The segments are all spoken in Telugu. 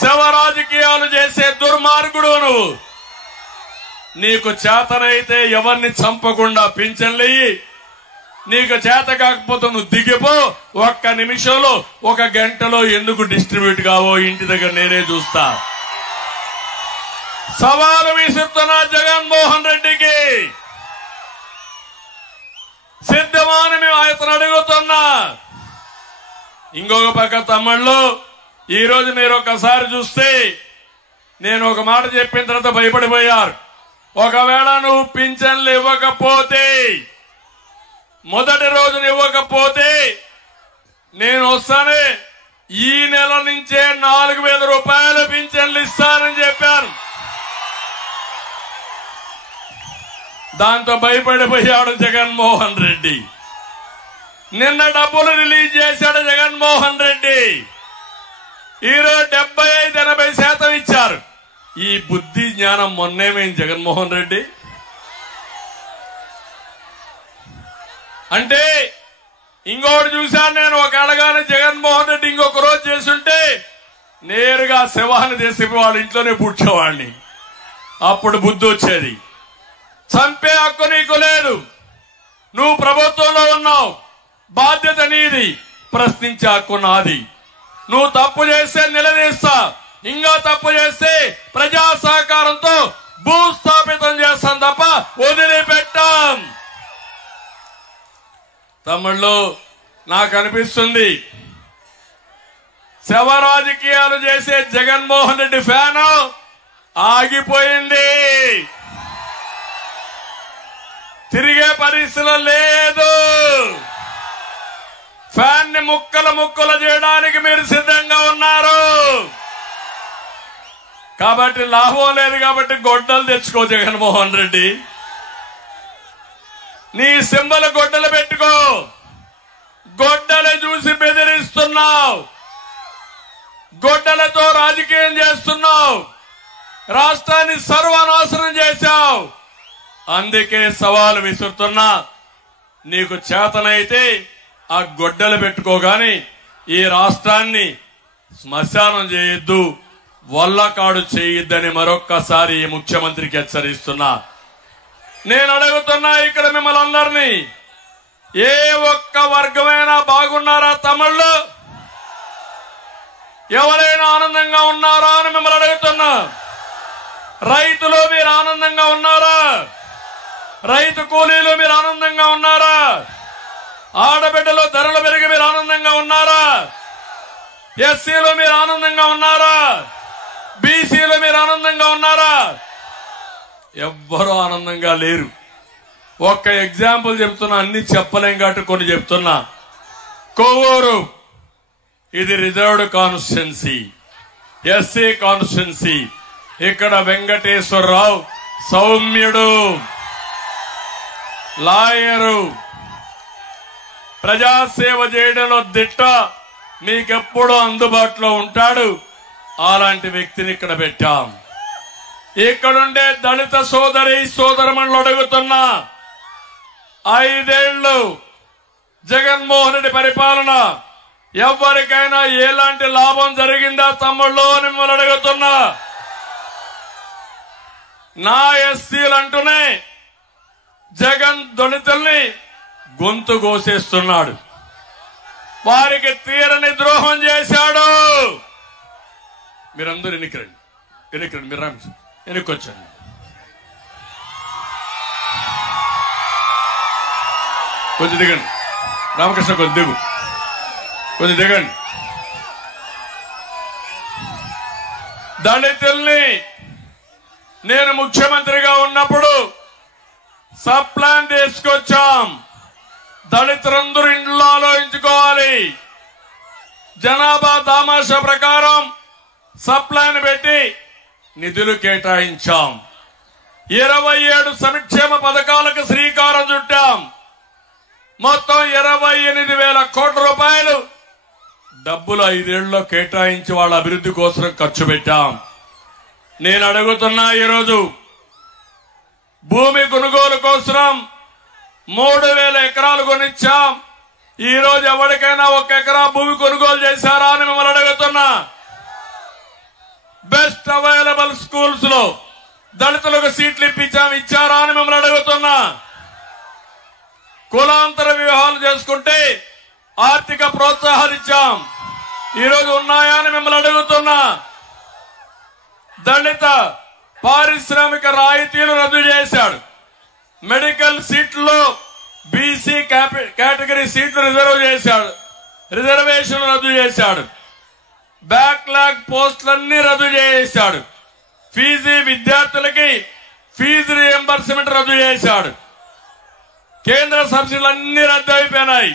శవ రాజకీయాలు చేసే దుర్మార్గుడు నువ్వు. నీకు చేతనైతే ఎవరిని చంపకుండా పింఛన్లయ్యి, నీకు చేత కాకపోతే నువ్వు దిగిపో. ఒక్క నిమిషంలో 1 గంటలో ఎందుకు డిస్ట్రిబ్యూట్ కావో ఇంటి దగ్గర నేనే చూస్తా. సవాలు విసురుతున్నా జగన్మోహన్ రెడ్డికి. సిద్ధమాని మేము ఆయనను అడుగుతున్నా. ఇంకొక పక్క తమ్ముళ్ళు, ఈ రోజు మీరు ఒకసారి చూస్తే నేను ఒక మాట చెప్పిన తర్వాత భయపడిపోయారు. ఒకవేళ నువ్వు పింఛన్లు ఇవ్వకపోతే, మొదటి రోజున ఇవ్వకపోతే నేను వస్తానే ఈ నెల నుంచే 4,000 రూపాయలు పింఛన్లు ఇస్తానని చెప్పాను. దాంతో భయపడిపోయాడు జగన్మోహన్ రెడ్డి. నిన్న డబ్బులు రిలీజ్ చేశాడు జగన్మోహన్ రెడ్డి. ఈరోజు 75-80% ఇచ్చారు. ఈ బుద్ధి జ్ఞానం మొన్నేమైంది జగన్మోహన్ రెడ్డి అంటే. ఇంకొకటి చూశాను నేను, ఒక అడగానే జగన్మోహన్ రెడ్డి ఇంకొక రోజు చేస్తుంటే నేరుగా శవాన్ని తీసి వాళ్ళ ఇంట్లోనే పుట్టేవాడిని. అప్పుడు బుద్ధి వచ్చేది. చంపే హక్కు నీకు లేదు. నువ్వు ప్రభుత్వంలో ఉన్నావు, బాధ్యత నీది, ప్రశ్నించే హక్కు నాది. నువ్వు తప్పు చేస్తే నిలదీస్తా, ఇంకా తప్పు చేస్తే ప్రజా సహకారంతో భూస్థాపితం చేస్తాం తప్ప వదిలిపెట్టాం. తమ్ముళ్ళు, నాకు అనిపిస్తుంది శవ రాజకీయాలు చేసే జగన్మోహన్ రెడ్డి ఫ్యాను ఆగిపోయింది. తిరిగే పరిస్థితులు లేదు. ఫ్యాన్ ని ముక్కలు చేయడానికి మీరు సిద్ధంగా ఉన్నారు. కాబట్టి లాభం లేదు. కాబట్టి గొడ్డలు తెచ్చుకో జగన్మోహన్ రెడ్డి. నీ సింబల్ గొడ్డలు పెట్టుకో. గొడ్డలు చూసి బెదిరిస్తున్నావు, గొడ్డలతో రాజకీయం చేస్తున్నావు, రాష్ట్రాన్ని సర్వనాశనం చేశావు. అందుకే సవాలు విసురుతున్నా. నీకు చేతనైతే ఆ గొడ్డలు పెట్టుకోగాని ఈ రాష్ట్రాన్ని శ్మశానం చేయొద్దు, వల్లకాడు చేయొద్దని మరొక్కసారి ఈ ముఖ్యమంత్రికి హెచ్చరిస్తున్నా. నేను అడుగుతున్నా ఇక్కడ మిమ్మల్ని అందరినీ, ఏ ఒక్క వర్గమైనా బాగున్నారా తమ్ముళ్ళు? ఎవరైనా ఆనందంగా ఉన్నారా అని మిమ్మల్ని అడుగుతున్నా. రైతులు మీరు ఆనందంగా ఉన్నారా? రైతు కూలీలు మీరు ఆనందంగా ఉన్నారా? ఆడబిడ్డలు ధరలు పెరిగి మీరు ఆనందంగా ఉన్నారా? ఎస్సీలు మీరు ఆనందంగా ఉన్నారా? బీసీలు మీరు ఆనందంగా ఉన్నారా? ఎవ్వరూ ఆనందంగా లేరు. ఒక్క ఎగ్జాంపుల్ చెప్తున్నా, అన్ని చెప్పలేం కాబట్టి కొన్ని చెప్తున్నా. కొవ్వూరు ఇది రిజర్వ్డ్ కాన్స్టిట్యున్సీ, ఎస్సీ కాన్స్టిట్యున్సీ. ఇక్కడ వెంకటేశ్వరరావు సౌమ్యుడు, లాయరు, ప్రజాసేవ చేయడంలో దిట్ట, మీకెప్పుడూ అందుబాటులో ఉంటాడు. అలాంటి వ్యక్తిని ఇక్కడ పెట్టాం. ఇక్కడుండే దళిత సోదరి సోదరమణులు అడుగుతున్నా, 5 ఏళ్లు జగన్మోహన్ రెడ్డి పరిపాలన ఎవరికైనా ఎలాంటి లాభం జరిగిందా తమ్ముళ్ళు అని మిమ్మల్ని అడుగుతున్నా. నా ఎస్సీలు అంటూనే జగన్ దళితుల్ని గొంతు కోసేస్తున్నాడు, వారికి తీరని ద్రోహం చేశాడు. మీరందరూ ఎన్నికరండి, మీరు రామి వెనక్కొచ్చండి. కొంచెం దిగండి రామకృష్ణ, కొంచెం దిగండి. దళితుల్ని నేను ముఖ్యమంత్రిగా ఉన్నప్పుడు సబ్ ప్లాన్ తీసుకొచ్చాం. దళితులందరూ ఇంట్లో ఆలోచించుకోవాలి. జనాభా దామాషా ప్రకారం సబ్ ప్లాన్ పెట్టి నిధులు కేటాయించాం. 27 సంక్షేమ పథకాలకు శ్రీకారం చుట్టాం. మొత్తం 28,000 కోట్ల రూపాయలు డబ్బులు 5 ఏళ్లలో కేటాయించి వాళ్ళ అభివృద్ధి కోసం ఖర్చు పెట్టాం. నేను అడుగుతున్నా, ఈరోజు భూమి కొనుగోలు కోసం 3,000 ఎకరాలు కొనిచ్చాం. ఈ రోజు ఎవరికైనా 1 ఎకరా భూమి కొనుగోలు చేశారా అని మిమ్మల్ని అడుగుతున్నా. ట్రైబల్ స్కూల్స్ లో దళితులకు సీట్లు ఇచ్చారా అని మిమ్మల్ని అడుగుతున్నా. కులాంతర వివాహాలు చేసుకుంటే ఆర్థిక ప్రోత్సాహాలు ఇచ్చాం, ఈరోజు ఉన్నాయా అని మిమ్మల్ని అడుగుతున్నా. దళిత పారిశ్రామిక రాయితీలు రద్దు చేశాడు. మెడికల్ సీట్లలో బీసీ కేటగిరీ సీట్లు రిజర్వేషన్లు రద్దు చేశాడు. బ్యాక్లాగ్ పోస్టులన్నీ రద్దు చేశాడు. విద్యార్థులకి ఫీజు రియంబర్స్మెంట్ రద్దు చేశాడు. కేంద్ర సబ్సిడీలన్నీ రద్దు అయిపోయినాయి.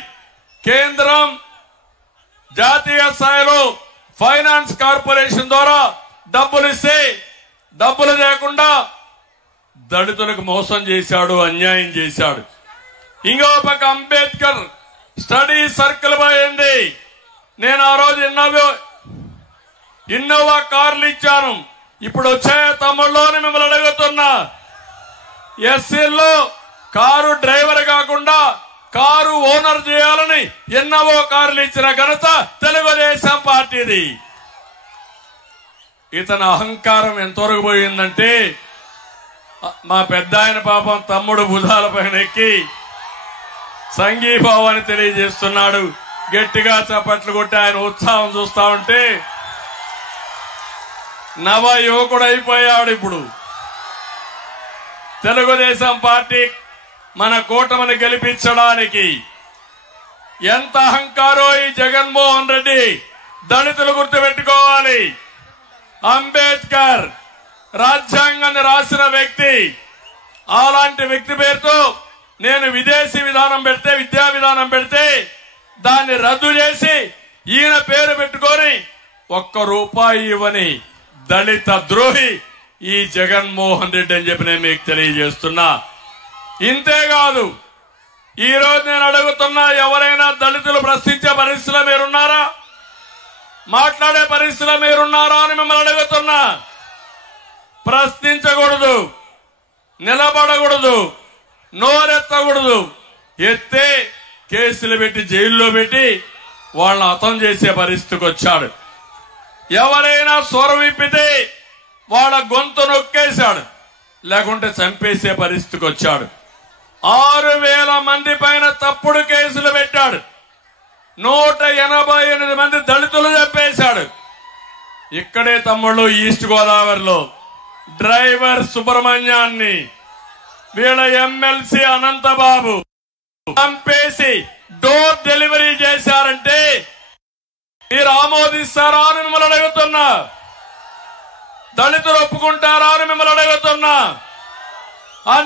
కేంద్రం జాతీయ స్థాయిలో ఫైనాన్స్ కార్పొరేషన్ ద్వారా డబ్బులు ఇస్తే డబ్బులు లేకుండా దళితులకు మోసం చేశాడు, అన్యాయం చేశాడు. ఇంకో పక్క అంబేద్కర్ స్టడీ సర్కిల్ పోయింది. నేను ఆ రోజు ఇన్నోవా కార్లు ఇచ్చాను. ఇప్పుడు వచ్చే తమ్ముళ్ళని మిమ్మల్ని అడుగుతున్నా. ఎస్సీల్లో కారు డ్రైవర్ కాకుండా కారు ఓనర్ చేయాలని ఎన్నో కార్లు ఇచ్చిన ఘనత తెలుగుదేశం పార్టీది. ఇతని అహంకారం ఎంతవరకు పోయిందంటే మా పెద్ద ఆయన పాపం తమ్ముడు భుజాల పైన ఎక్కి సంఘీభావాన్ని తెలియజేస్తున్నాడు. గట్టిగా చప్పట్లు కొట్టి ఆయన ఉత్సాహం చూస్తా ఉంటే నవ యువకుడు అయిపోయాడు. ఇప్పుడు తెలుగుదేశం పార్టీ మన కూటమిని గెలిపించడానికి ఎంత అహంకారో ఈ జగన్మోహన్ రెడ్డి. దళితులు గుర్తుపెట్టుకోవాలి. అంబేద్కర్ రాజ్యాంగాన్ని రాసిన వ్యక్తి. అలాంటి వ్యక్తి పేరుతో నేను విదేశీ విధానం పెడితే, విద్యా విధానం పెడితే దాన్ని రద్దు చేసి ఈయన పేరు పెట్టుకొని ₹1 ఇవ్వని దళిత ద్రోహి ఈ జగన్మోహన్ రెడ్డి అని చెప్పి నేను మీకు తెలియజేస్తున్నా. ఇంతేకాదు, ఈ రోజు నేను అడుగుతున్నా, ఎవరైనా దళితులు ప్రశ్నించే పరిస్థితిలో మీరున్నారా? మాట్లాడే పరిస్థితిలో మీరున్నారా అని మిమ్మల్ని అడుగుతున్నా. ప్రశ్నించకూడదు, నిలబడకూడదు, నోరెత్తకూడదు. ఎత్తే కేసులు పెట్టి జైల్లో పెట్టి వాళ్ళని హతం చేసే పరిస్థితికి వచ్చాడు. ఎవరైనా స్వరం విప్పితే వాళ్ళ గొంతు నొక్కేశాడు, లేకుంటే చంపేసే పరిస్థితికి వచ్చాడు. 6,000 మంది పైన తప్పుడు కేసులు పెట్టాడు. 188 మంది దళితులు చంపేశాడు. ఇక్కడే తమ్ముళ్ళు ఈస్ట్ గోదావరిలో డ్రైవర్ సుబ్రహ్మణ్యాన్ని వీళ్ళ ఎమ్మెల్సీ అనంతబాబు చంపేసి డోర్ డెలివరీ చేశారంటే మీరు ఆమోదిస్తారా అని మిమ్మల్ని అడుగుతున్నా. దళితులు ఒప్పుకుంటారా అని మిమ్మల్ని అడుగుతున్నా.